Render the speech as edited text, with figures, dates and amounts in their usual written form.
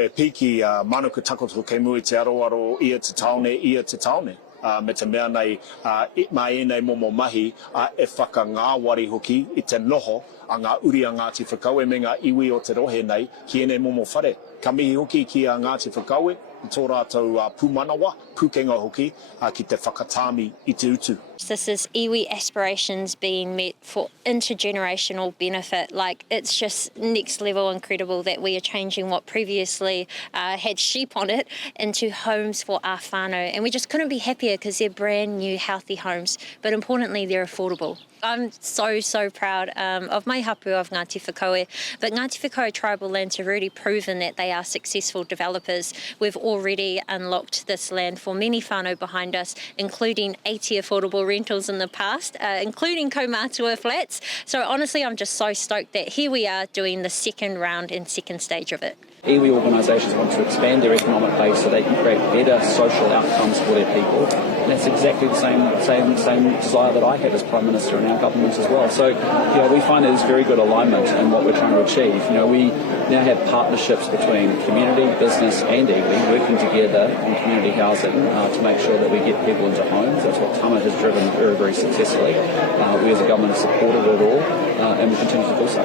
e piki manuka takoto ke mui te aroaro ia te taone. Me te mea nei, mai nei momo mahi, e whaka ngāwari hoki i te noho a ngā uri a Ngāti Whakaue me ngā iwi o te rohe nei, ki ene momo whare. Ka mihi hoki ki a Ngāti Whakaue, tō rātou pūmanawa, pūkenga hoki, ki te whakatāmi i te utu. This is iwi aspirations being met for intergenerational benefit. Like, it's just next level incredible that we are changing what previously had sheep on it into homes for our whānau. And we just couldn't be happier because they're brand new, healthy homes. But importantly, they're affordable. I'm so proud of my hapu of Ngāti Whakaue. But Ngāti Whakaue Tribal Lands have already proven that they are successful developers. We've already unlocked this land for many whānau behind us, including 80 affordable rentals in the past, including kaumātua flats. So honestly, I'm just so stoked that here we are doing the second round and second stage of it. Iwi organisations want to expand their economic base so they can create better social outcomes for their people. And that's exactly the same desire that I have as Prime Minister and our government as well. So, we find there's very good alignment in what we're trying to achieve. We now have partnerships between community, business and iwi working together on community housing to make sure that we get people into homes. That's what Tama has driven very, very successfully. We as a government have supported it all and we continue to do so.